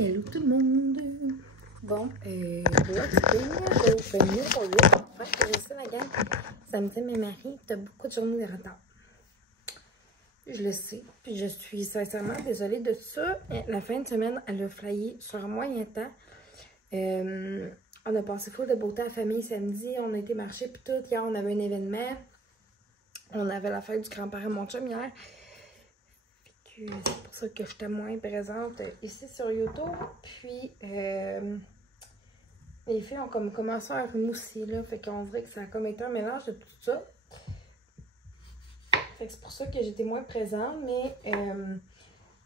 Hello tout le monde! Bon, what's been new for you? Enfin, j'ai ça la gang. Samedi, mes maris, t'as beaucoup de journées de retard. Je le sais, puis je suis sincèrement désolée de ça. La fin de semaine, elle a flyé sur un moyen temps. On a passé full de beauté à la famille samedi, on a été marcher puis tout. Hier, on avait un événement. On avait la fête du grand-père à mon chum hier. C'est pour ça que j'étais moins présente ici sur YouTube. Puis, les filles ont comme commencé à remousser, là. Fait qu'on dirait que ça a comme été un mélange de tout ça. Fait que c'est pour ça que j'étais moins présente. Mais, tu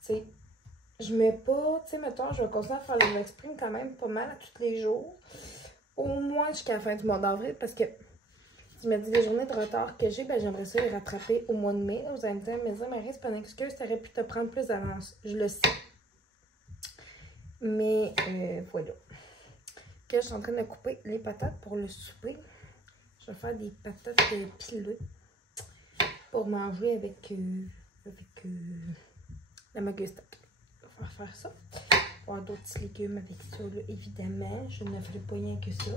sais, je mets pas, tu sais, mettons, je vais continuer à faire les exprimes quand même pas mal à tous les jours. Au moins jusqu'à la fin du mois d'avril. Parce que, tu me dis les journées de retard que j'ai, ben j'aimerais ça les rattraper au mois de mai. Vous allez me dire, Marie, c'est pas une excuse, t'aurais pu te prendre plus d'avance. Je le sais. Mais voilà. Que je suis en train de couper les patates pour le souper. Je vais faire des patates pilées pour manger avec la magusta. Je vais faire ça. Je vais avoir d'autres petits légumes avec ça, là, évidemment. Je ne ferai pas rien que ça.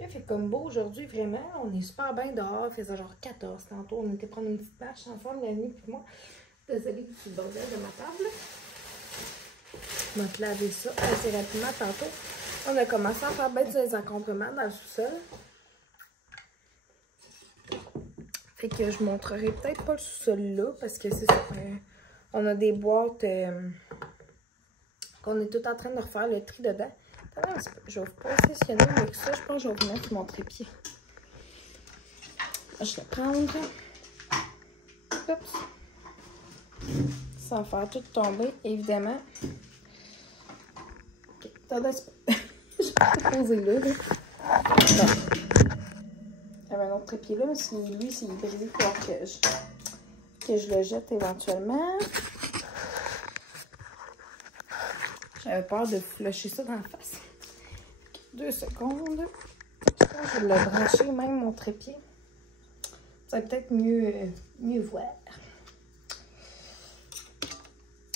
Il fait comme beau aujourd'hui, vraiment. On est super bien dehors. Il faisait genre 14 tantôt. On était prendre une petite marche ensemble, la nuit, puis moi. Désolée du petit bordel de ma table. Je vais te laver ça assez rapidement tantôt. On a commencé à faire mettre les encombrements dans le sous-sol. Fait que je montrerai peut-être pas le sous-sol là, parce que c'est ça. On a des boîtes qu'on est tout en train de refaire le tri dedans. Attends un petit peu, je vais vous positionner avec ça. Je pense que je vais vous mettre mon trépied. Je vais prendre. Oups. Sans faire tout tomber, évidemment. Ok, attendez un petit peu. Je vais tout poser là. Bon. Il y avait un autre trépied là, mais lui, s'il est brisé, il faut que je le jette éventuellement. J'avais peur de flusher ça dans la face. 2 secondes. Je pense que je vais le brancher même mon trépied. Ça va peut-être mieux voir.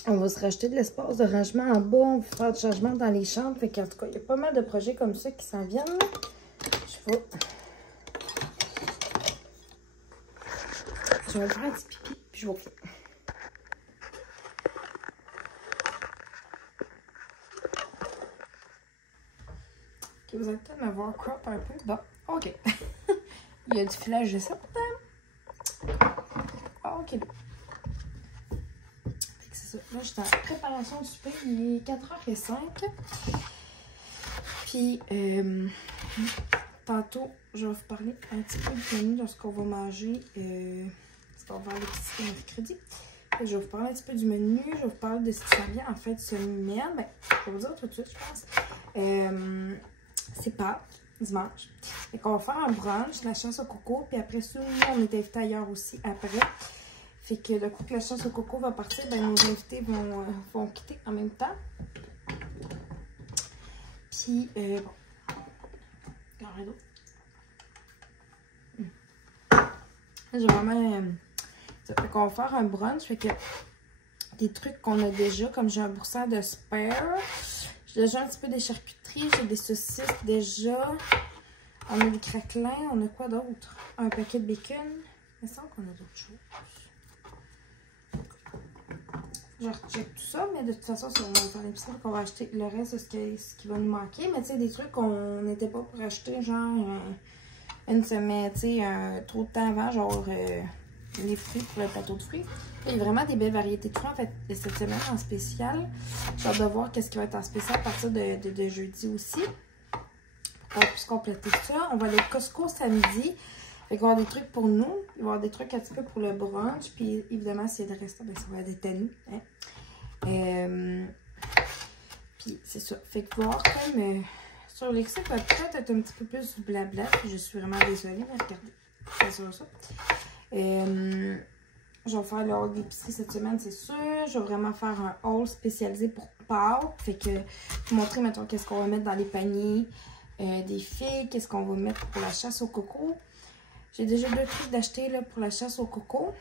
On va se racheter de l'espace de rangement en bas. On va faire du changement dans les chambres. Fait qu'en tout cas, il y a pas mal de projets comme ça qui s'en viennent. Je vais faire un petit pipi, puis je vais revenir. Ok, vous allez peut-être me voir crop un peu. Bon, ok. Il y a du filage de ça pourtant. Ok. C'est ça. Là, je suis en préparation du souper. Il est 4h05. Puis, tantôt, je vais vous parler un petit peu du menu de ce qu'on va manger. Parce qu'on va faire l'épicerie mercredi. Je vais vous parler un petit peu du menu. Je vais vous parler de ce qui s'en vient en fait semaine. Ben, je vais vous dire tout de suite, je pense. C'est Pâques, dimanche. Et qu'on va faire un brunch, la chasse au coco. Puis après ça, on est invités ailleurs aussi après. Fait que le coup que la chasse au coco va partir, ben, nos invités vont quitter en même temps. Puis, bon. Regardez. J'ai vraiment... ça fait qu'on va faire un brunch. Fait que des trucs qu'on a déjà, comme j'ai un boursin de spare. J'ai déjà un petit peu des charcuteries. J'ai des saucisses déjà. On a des craquelins. On a quoi d'autre? Un paquet de bacon. Il me semble qu'on a d'autres choses. Je recheck tout ça, mais de toute façon, si on va faire l'épicerie, qu'on va acheter le reste de ce qui va nous manquer. Mais tu sais, des trucs qu'on n'était pas pour acheter, genre une semaine, tu sais, trop de temps avant, genre les fruits pour le plateau de fruits. Il y a vraiment des belles variétés de fruits, en fait, cette semaine en spécial. J'ai hâte de voir qu'est-ce qui va être en spécial à partir de jeudi aussi. Pour qu'on puisse compléter ça. On va aller au Costco samedi. Il va y avoir des trucs pour nous. Il va y avoir des trucs un petit peu pour le brunch. Puis évidemment, s'il y a des restants, ben, ça va être à nous. Hein. Puis c'est ça. Fait que voir comme sur l'excès, va peut-être être un petit peu plus du blabla. Puis je suis vraiment désolée, mais regardez. C'est sur ça. Je vais faire le haul d'épicerie cette semaine, c'est sûr. Je vais vraiment faire un haul spécialisé pour Pâques. Fait que vous montrer, mettons, qu'est-ce qu'on va mettre dans les paniers des filles. Qu'est-ce qu'on va mettre pour la chasse au coco. J'ai déjà 2 trucs d'acheter pour la chasse au coco.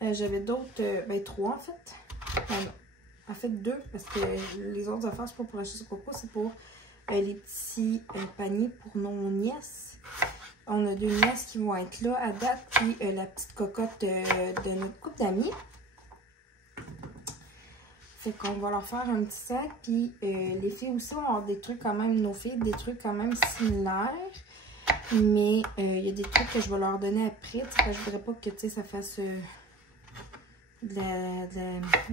J'avais d'autres, ben 3 en fait. non. En fait, 2, parce que les autres affaires, c'est pas pour acheter ce coco, c'est pour les petits paniers pour nos nièces. On a 2 nièces qui vont être là à date, puis la petite cocotte de notre couple d'amis. Fait qu'on va leur faire un petit sac, puis les filles aussi vont avoir des trucs quand même, nos filles, des trucs quand même similaires. Mais il y a des trucs que je vais leur donner après, parce que je voudrais pas que ça fasse de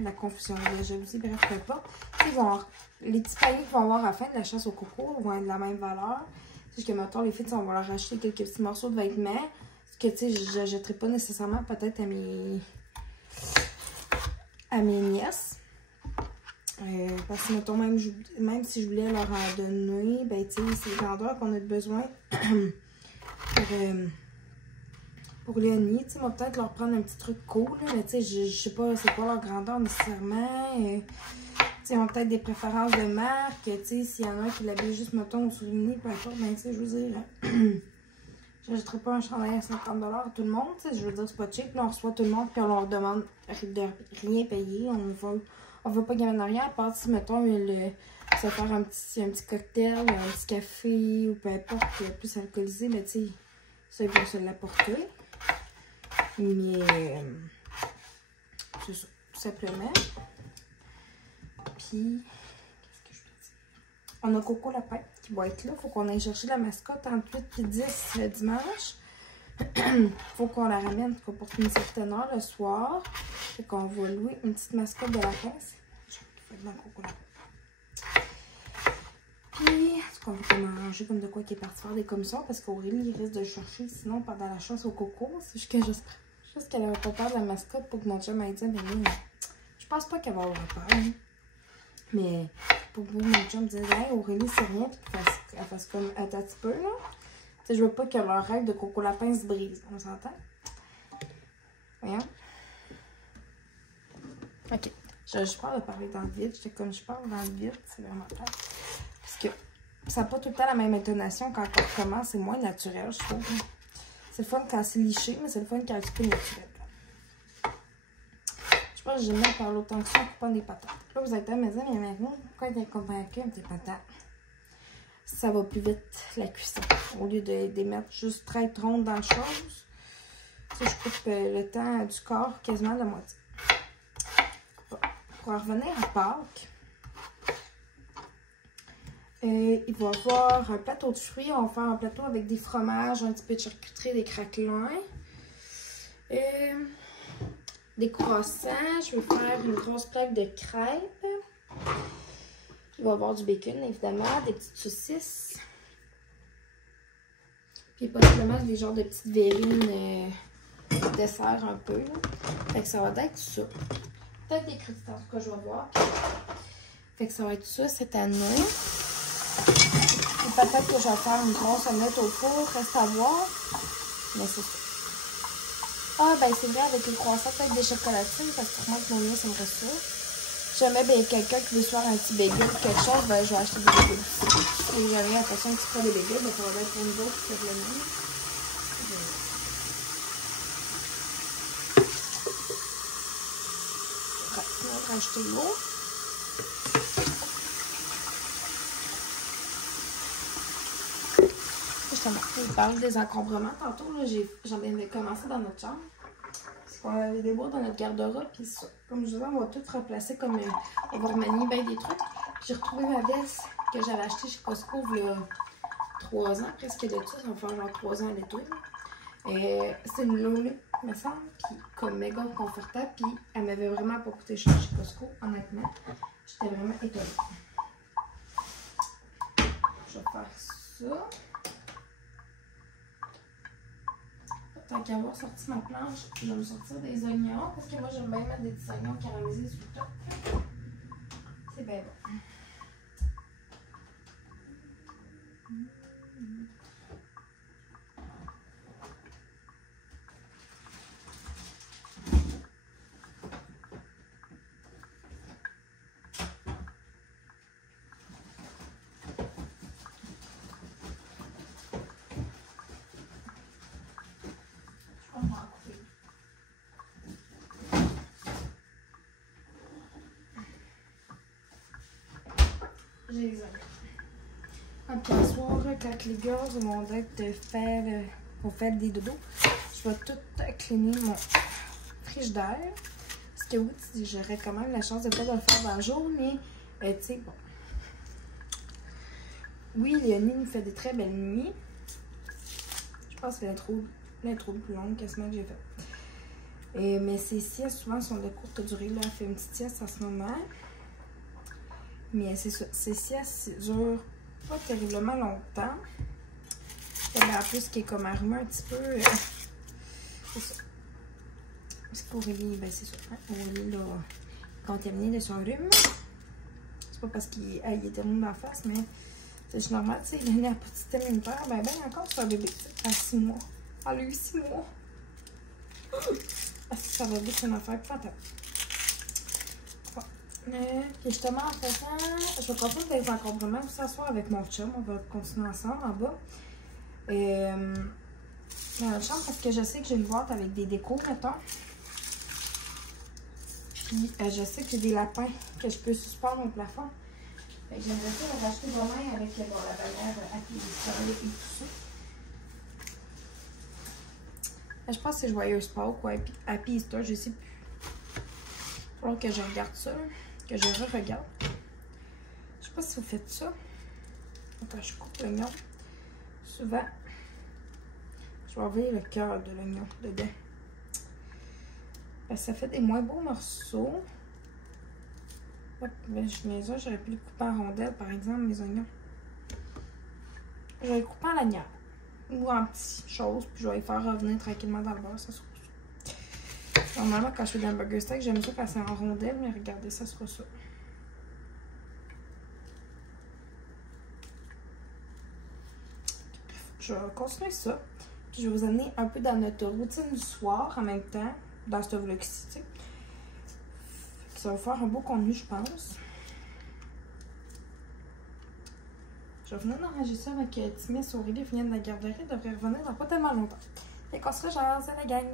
la confusion, de la jalousie, bref, peu importe. Les petits paniers qu'ils vont avoir à la fin de la chasse au coco vont être de la même valeur. C'est juste que maintenant, les filles, on va leur acheter quelques petits morceaux de vêtements. Parce que, tu sais, je ne jetterai pas nécessairement peut-être à mes nièces. Parce que, mettons, même si je voulais leur en donner, ben, tu sais, c'est les grandeurs qu'on a besoin pour Léonie. Tu sais, on va peut-être leur prendre un petit truc cool, là, mais tu sais, je sais pas, c'est pas leur grandeur nécessairement. Ils ont peut-être des préférences de marque. S'il y en a un qui l'habille juste, mettons, au souvenir, peu importe, ben, je veux dire, je n'achèterai pas un chandail à 50$ à tout le monde. Je veux dire, c'est pas cheap. Là, on reçoit tout le monde, puis on leur demande de rien payer. On veut pas gagner en arrière, à part si, mettons, se faire un petit cocktail, un petit café, ou peu importe, plus alcoolisé, mais tu sais, ça, ils vont se l'apporter. Mais, c'est ça, tout simplement. Puis, qu'est-ce que je peux dire? On a Coco Lapin qui va être là. Faut qu'on aille chercher la mascotte entre 8 et 10 le dimanche. Faut qu'on la ramène pour une certaine heure le soir. Fait qu'on va louer une petite mascotte de la caisse. Je vais dans Coco Lapin. Puis, est-ce qu'on va manger comme de quoi qui est parti faire des commissions? Parce qu'Aurélie risque de le chercher sinon pendant la chasse au coco. C'est juste que juste qu'elle n'avait pas peur de la mascotte pour que mon chum ait dit, mais je pense pas qu'elle va avoir peur. Hein. Mais pour vous, mon chum me disait, hey, Aurélie, c'est rien, puis qu'elle fasse comme un petit peu, là. Tu sais, je veux pas que leur règle de Coco Lapin se brise. On s'entend? Voyons. Ok. Je parle de parler dans le vide. J'étais comme je parle dans le vide. C'est vraiment clair. Parce que ça n'a pas tout le temps la même intonation quand on recommence. C'est moins naturel, je trouve. C'est le fun quand c'est liché, mais c'est le fun quand c'est plus naturel. Je pense que j'aime bien parler autant que ça en coupant des patates. Là, vous êtes à la maison, mais maintenant, quand vous êtes convaincu avec des patates, ça va plus vite la cuisson. Au lieu de les mettre juste très rondes dans le chose, ça, je coupe le temps du corps quasiment de la moitié. Pour en revenir à Pâques, il va y avoir un plateau de fruits. On va faire un plateau avec des fromages, un petit peu de charcuterie, des craquelins. Des croissants. Je vais faire une grosse plaque de crêpes. Il va y avoir du bacon, évidemment, des petites saucisses. Puis possiblement des genres de petites verrines dessert un peu. Là. Fait que ça va être ça. Peut-être des crudité, en tout cas, je vais voir. Fait que ça va être ça cette année. Et peut-être que je vais faire une grosse omelette au four, reste à voir. Mais c'est ça. Ah, ben c'est vrai, avec les croissants, peut-être des chocolatines, parce que pour moi, que mon mieux, ça me reste ça. Si jamais ben, quelqu'un qui veut se faire un petit bagel ou quelque chose, ben je vais acheter des bagels. Si jamais l'impression que c'est pas des bagels, ben ça va être pour nous autres qui fait le même. Je vais rajouter l'eau. Justement, je parle des encombrements. Tantôt, j'en avais commencé dans notre chambre. On avait des boîtes dans notre garde-robe, puis ça, comme je disais, on va tout replacer comme on va remanier bien des trucs. J'ai retrouvé ma veste que j'avais achetée chez Costco il y a 3 ans, presque de tout, ça va faire genre 3 ans à l'été. C'est une Lolé, me semble, puis comme méga confortable, puis elle m'avait vraiment pas coûté cher chez Costco, honnêtement. J'étais vraiment étonnée. Je vais faire ça. Tant qu'à avoir sorti ma planche, je vais me sortir des oignons parce que moi j'aime bien mettre des petits oignons caramélisés sur le top. C'est bien bon. J'ai les amis. Après le soir, quand les gars vont faire des dodos, je vais tout cleaner mon frigidaire. Parce que oui, j'aurais quand même la chance de pas le faire dans le jour, mais tu sais, bon. Oui, Léonie nous fait des très belles nuits. Je pense que c'est l'intro plus longue que ce que j'ai fait. Mais ces siestes, souvent, sont de courte durée. Là, elle fait une petite sieste en ce moment. Mais c'est ça. Ces siestes durent pas terriblement longtemps. Et bien, en plus, qui est comme arrumé un petit peu. C'est ça. Parce qu'Aurélie, ben c'est ça. Hein? Aurélie, là, contaminée de son rhume. C'est pas parce qu'il était mou dans la face, mais c'est normal, tu sais. Il a un petit système immunitaire. Ben, encore, c'est un bébé, à 6 mois. Elle a eu 6 mois. Ah, ça va vite, c'est une affaire fatale. Puis justement, en faisant, je vais continuer de faire un compliment pour s'asseoir avec mon chum. On va continuer ensemble en bas. Dans la chambre, parce que je sais que j'ai une boîte avec des décos, mettons. Puis je sais que j'ai des lapins que je peux suspendre au plafond. J'aimerais ça racheter demain avec bon, la bannière Happy Easter et tout ça. Je pense que c'est Joyeuse Pâques ou Happy Easter, je sais plus. Il faut que je regarde ça, que je re-regarde. Je sais pas si vous faites ça. Attends, je coupe l'oignon. Souvent, je vais enlever le cœur de l'oignon dedans. Parce que ça fait des moins beaux morceaux. Mais j'aurais pu les couper en rondelles, par exemple, mes oignons. Je vais les couper en lanière. Ou en petites choses, puis je vais les faire revenir tranquillement dans le beurre, ça sera ça. Normalement, quand je fais des burger steak, j'aime ça quand c'est en rondelles, mais regardez, ça sera ça. Je vais continuer ça. Puis je vais vous amener un peu dans notre routine du soir en même temps, dans ce vlog-ci, tu sais. Ça va faire un beau contenu, je pense. Je vais venir d'enregistrer avec Timis. Aurélie vient de la garderie. Elle devrait revenir dans pas tellement longtemps. Fait qu'on se rejase à la gang.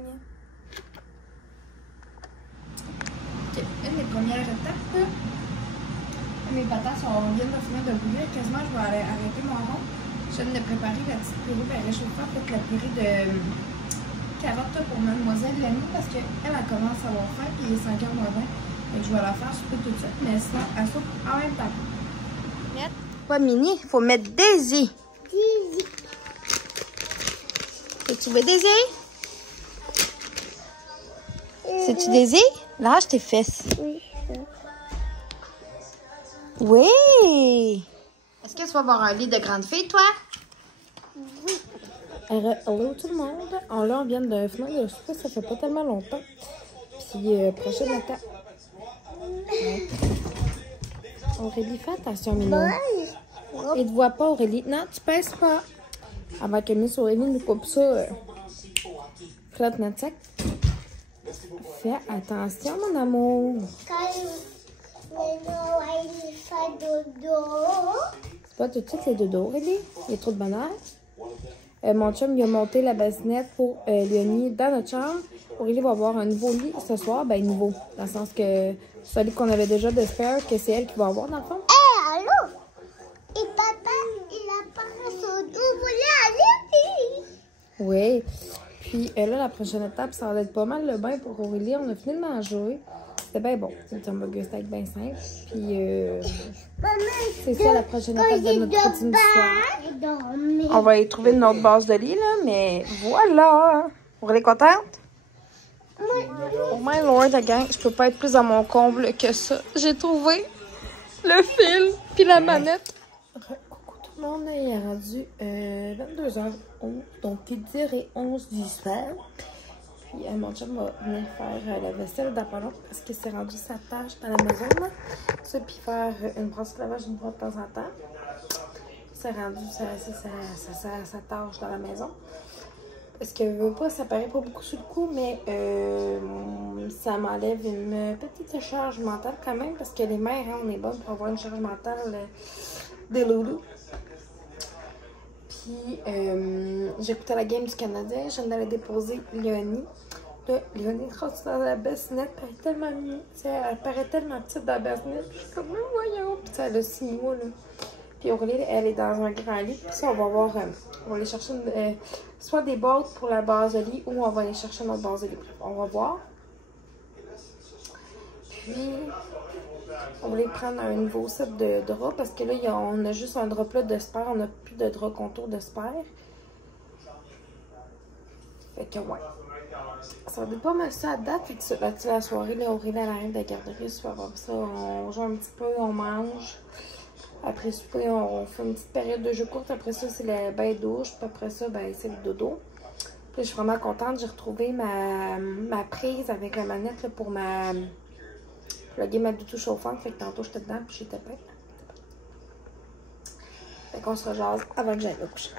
Ok, une des premières étapes. Mes patates viennent de finir de bouillir. Quasiment, je vais aller arrêter mon rond. Je viens de préparer la petite purée. Ben, réchauffer peut-être la purée de carottes pour mademoiselle Lamy parce qu'elle commence à avoir faim. Puis il est 5h20. Donc, je vais la faire souper tout de suite, mais sinon, elle soupe en même temps. Pas Mini, il faut mettre Daisy. Daisy. C'est-tu veux Daisy? C'est-tu Daisy? Lâche tes fesses. Oui. Est-ce que tu vas avoir un lit de grande fille, toi? Oui. Hello tout le monde. Là, on vient de finir le souper, ça fait pas tellement longtemps. Puis, prochaine étape. Aurélie, fais attention, Minou. Il te voit pas, Aurélie. Non, tu pèses pas. Avant que Miss Aurélie nous coupe ça, flotte notre sac. Fais attention, mon amour. C'est pas tout de suite les dodo, Aurélie. Il y a trop de bonheur. Mon chum, il a monté la bassinette pour Léonie dans notre chambre. Aurélie va avoir un nouveau lit ce soir. Ben, nouveau. Dans le sens que celui qu'on avait déjà de spare, que c'est elle qui va avoir dans le fond. Hé, allô? Et papa, il a pas son nouveau lit. Oui. Puis là, la prochaine étape, ça va être pas mal le bain pour Aurélie. On a fini de manger. C'était bien bon. C'est un burger steak bien simple. Puis c'est ça la prochaine étape de notre routine du soir. On va y trouver une autre base de lit, là. Mais voilà. Aurélie contente? Oh my lord, la gang, je peux pas être plus dans mon comble que ça. J'ai trouvé le fil puis la manette. Coucou tout le monde, il est rendu 22h11, donc 10h11 du soir. Puis mon chum va venir faire la vaisselle d'Apollon parce que c'est rendu sa tâche dans la maison. Là. Ça, puis faire une brosse de lavage une fois de temps en temps. C'est rendu sa tâche dans la maison. Parce que je veux pas, ça paraît pas beaucoup sur le coup, mais ça m'enlève une petite charge mentale quand même. Parce que les mères, hein, on est bonnes pour avoir une charge mentale des loulous. Puis j'écoutais la game du Canadien, je viens d'aller déposer Léonie. Là, Léonie rentre dans la bassinette, elle paraît tellement petite dans la bassinette. Je suis comme, voyons. Puis elle a 6 mois, là. Puis Aurélie, elle est dans un grand lit. Puis ça, on va voir, on va aller chercher soit des boîtes pour la base de lit ou on va aller chercher notre base de lit. On va voir. Puis, on va aller prendre un nouveau set de draps parce que là, on a juste un drap plat de Sper. On n'a plus de drap contour de Sper. Fait que, ouais. Ça va être pas mal ça à date. Puis, la soirée, là, Aurélie, elle arrive de la garderie. Ça, on joue un petit peu, on mange. Après souper, on fait une petite période de jeu courte. Après ça, c'est le bain douche. Puis après ça, ben, c'est le dodo. Puis je suis vraiment contente. J'ai retrouvé ma prise avec la manette là, pour plugger ma douche chauffante. Fait que tantôt, j'étais dedans puis j'étais prête. Fait qu'on se rejase avant que j'aille me coucher.